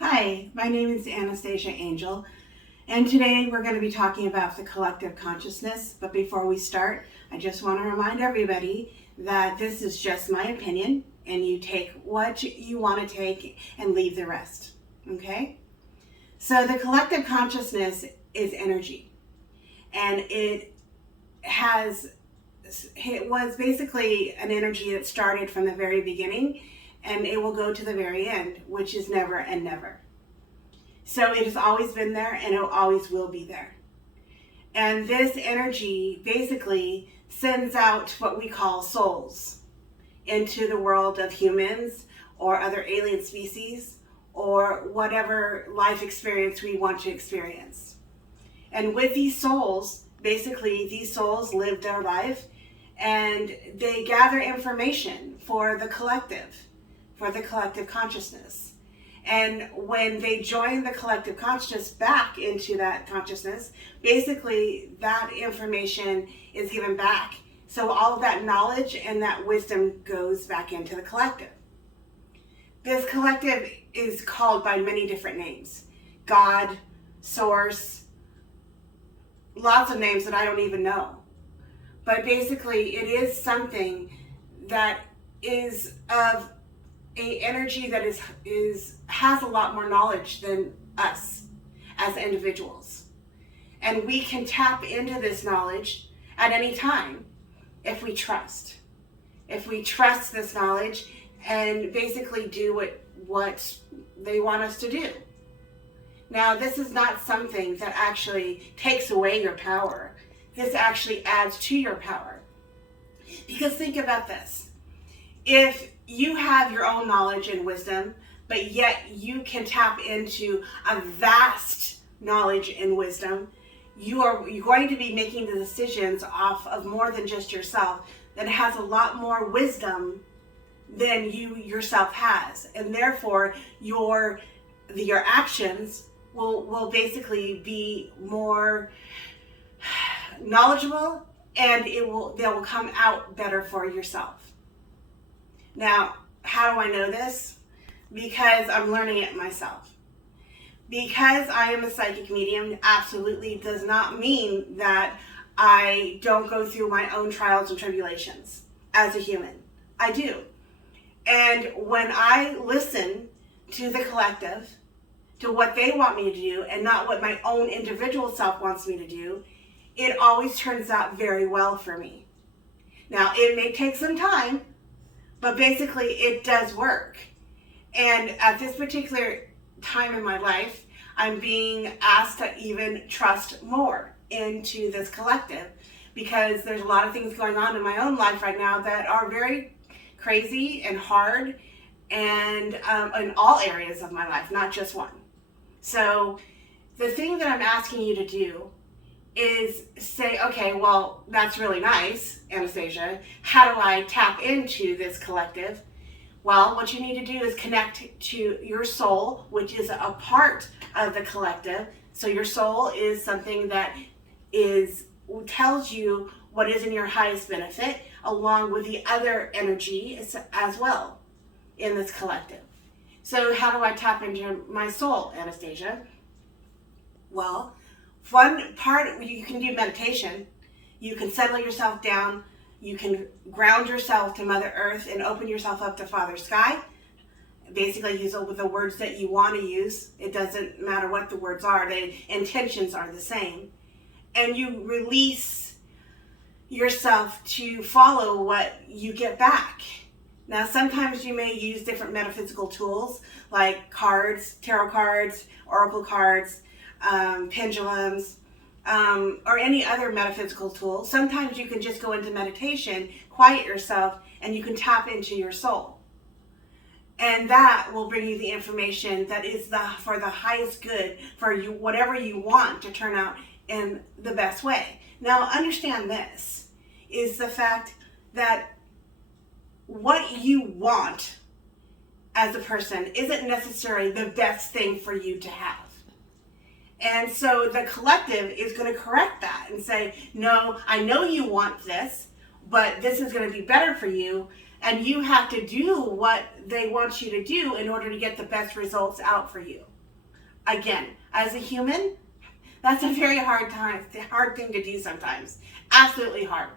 Hi, my name is Anastasia Angel, and today we're going to be talking about the collective consciousness. But before we start, I just want to remind everybody that this is just my opinion, and you take what you want to take and leave the rest. Okay? So, the collective consciousness is energy, and it was basically an energy that started from the very beginning, and it will go to the very end, which is never and never. So it has always been there, and it always will be there. And this energy basically sends out what we call souls into the world of humans or other alien species or whatever life experience we want to experience. And with these souls, basically these souls live their life and they gather information for the collective consciousness. And when they join the collective consciousness back into that consciousness, basically that information is given back. So all of that knowledge and that wisdom goes back into the collective. This collective is called by many different names. God, Source, lots of names that I don't even know. But basically it is something that is of a energy that has a lot more knowledge than us as individuals. And we can tap into this knowledge at any time if we trust. If we trust this knowledge and basically do what they want us to do. Now, this is not something that actually takes away your power. This actually adds to your power. Because think about this. If you have your own knowledge and wisdom, but yet you can tap into a vast knowledge and wisdom, you're going to be making the decisions off of more than just yourself that has a lot more wisdom than you yourself has. And therefore, your actions will basically be more knowledgeable, and they will come out better for yourself. Now, how do I know this? Because I'm learning it myself. Because I am a psychic medium absolutely does not mean that I don't go through my own trials and tribulations as a human. I do. And when I listen to the collective, to what they want me to do and not what my own individual self wants me to do, it always turns out very well for me. Now, it may take some time, but basically it does work. And at this particular time in my life, I'm being asked to even trust more into this collective because there's a lot of things going on in my own life right now that are very crazy and hard, and in all areas of my life, not just one. So the thing that I'm asking you to do is say, okay, well, that's really nice, Anastasia. How do I tap into this collective? Well, what you need to do is connect to your soul, which is a part of the collective. So your soul is something that tells you what is in your highest benefit, along with the other energy as well in this collective. So how do I tap into my soul, Anastasia? Well, one part, you can do meditation. You can settle yourself down. You can ground yourself to Mother Earth and open yourself up to Father Sky. Basically, use the words that you want to use. It doesn't matter what the words are. The intentions are the same. And you release yourself to follow what you get back. Now, sometimes you may use different metaphysical tools like cards, tarot cards, oracle cards, pendulums, or any other metaphysical tool. Sometimes you can just go into meditation, quiet yourself, and you can tap into your soul. And that will bring you the information that is for the highest good for you, whatever you want to turn out in the best way. Now, understand this is the fact that what you want as a person isn't necessarily the best thing for you to have. And so the collective is going to correct that and say, no, I know you want this, but this is going to be better for you And you have to do what they want you to do in order to get the best results out for you. Again, as a human, that's a very hard thing to do sometimes. Absolutely hard.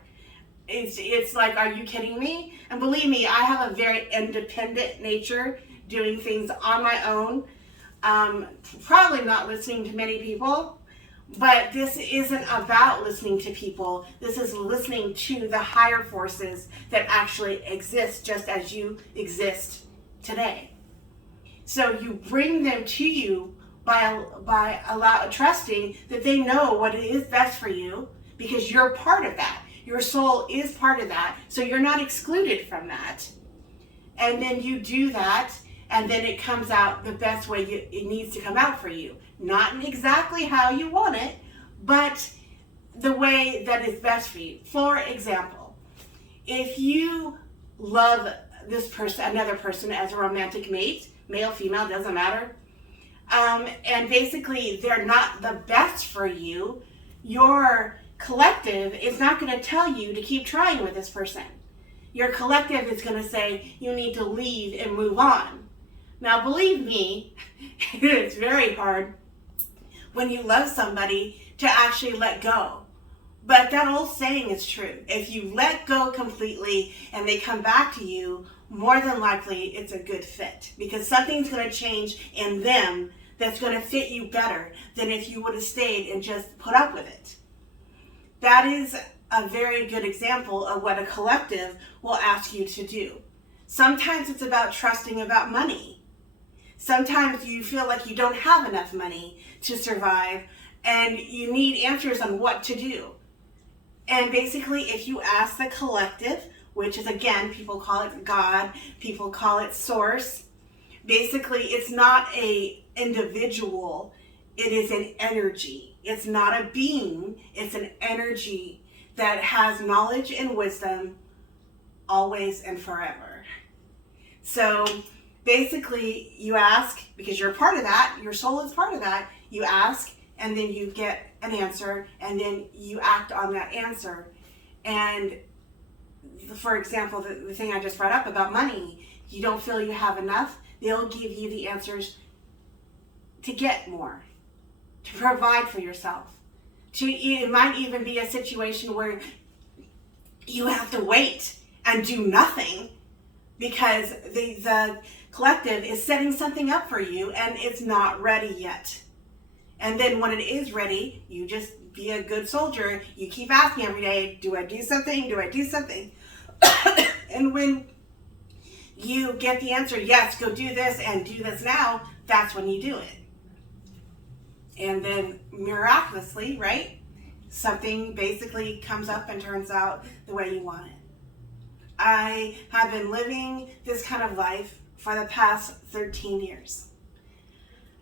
It's like, are you kidding me? And believe me, I have a very independent nature, doing things on my own. Probably not listening to many people, but this isn't about listening to people. This is listening to the higher forces that actually exist just as you exist today. So you bring them to you by trusting that they know what is best for you, because you're part of that. Your soul is part of that, so you're not excluded from that. And then you do that, and then it comes out the best way it needs to come out for you. Not exactly how you want it, but the way that is best for you. For example, if you love this person, another person, as a romantic mate, male, female, doesn't matter, and basically they're not the best for you, your collective is not going to tell you to keep trying with this person. Your collective is going to say you need to leave and move on. Now, believe me, it's very hard when you love somebody to actually let go. But that old saying is true. If you let go completely and they come back to you, more than likely it's a good fit, because something's going to change in them that's going to fit you better than if you would have stayed and just put up with it. That is a very good example of what a collective will ask you to do. Sometimes it's about trusting about money. Sometimes you feel like you don't have enough money to survive and you need answers on what to do. And basically, if you ask the collective, which is, again, people call it God, people call it source, basically it's not a individual, it is an energy. It's not a being, it's an energy that has knowledge and wisdom always and forever. So basically you ask, because you're part of that, your soul is part of that, you ask and then you get an answer and then you act on that answer. And for example, the thing I just brought up about money, you don't feel you have enough, they'll give you the answers to get more, to provide for yourself. It might even be a situation where you have to wait and do nothing because the collective is setting something up for you and it's not ready yet. And then when it is ready, you just be a good soldier. You keep asking every day, do I do something? Do I do something? And when you get the answer, yes, go do this and do this now, that's when you do it. And then miraculously, right, something basically comes up and turns out the way you want it. I have been living this kind of life for the past 13 years.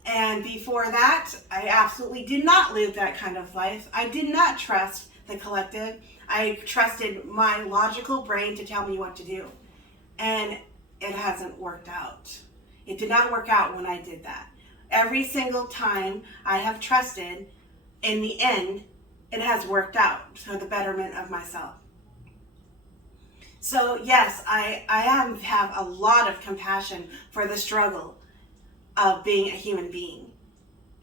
And before that, I absolutely did not live that kind of life. I did not trust the collective. I trusted my logical brain to tell me what to do. And it hasn't worked out. It did not work out when I did that. Every single time I have trusted, in the end, it has worked out for the betterment of myself. So yes, I have a lot of compassion for the struggle of being a human being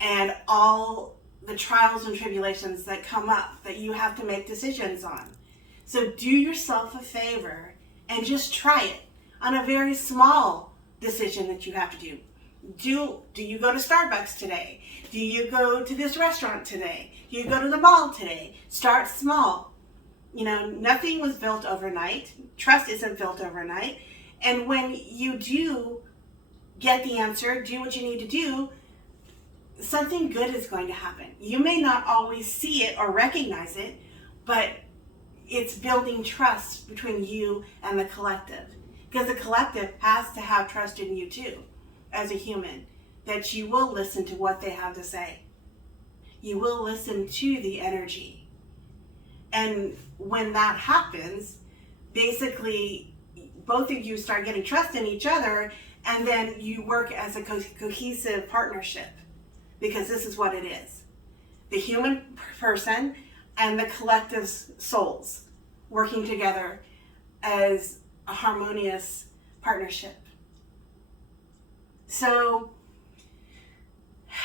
and all the trials and tribulations that come up that you have to make decisions on. So do yourself a favor and just try it on a very small decision that you have to do. Do you go to Starbucks today? Do you go to this restaurant today? Do you go to the mall today? Start small. You know, nothing was built overnight. Trust isn't built overnight. And when you do get the answer, do what you need to do, something good is going to happen. You may not always see it or recognize it, but it's building trust between you and the collective. Because the collective has to have trust in you too, as a human, that you will listen to what they have to say. You will listen to the energy. And when that happens, basically, both of you start getting trust in each other, and then you work as a cohesive partnership, because this is what it is. The human person and the collective souls working together as a harmonious partnership. So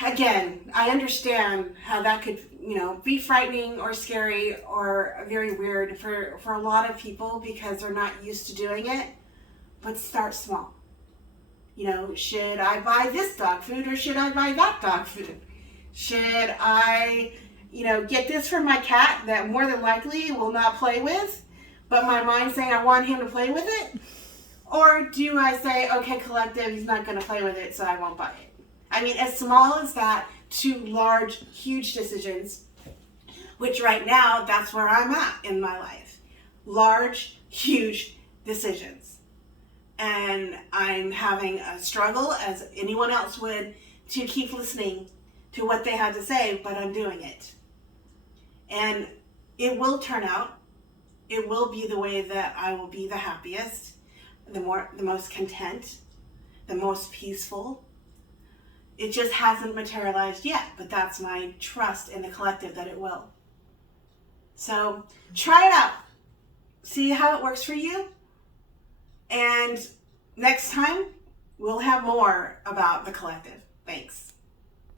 again, I understand how that could, be frightening or scary or very weird for a lot of people because they're not used to doing it. But start small. Should I buy this dog food or should I buy that dog food? Should I, get this for my cat that more than likely will not play with, but my mind's saying I want him to play with it? Or do I say, okay, collective, he's not going to play with it, so I won't buy it? I mean, as small as that to large, huge decisions, which right now, that's where I'm at in my life. Large, huge decisions. And I'm having a struggle, as anyone else would, to keep listening to what they had to say, but I'm doing it. And it will turn out. It will be the way that I will be the happiest, the most content, the most peaceful. It just hasn't materialized yet, but that's my trust in the collective that it will. So try it out. See how it works for you. And next time, we'll have more about the collective. Thanks.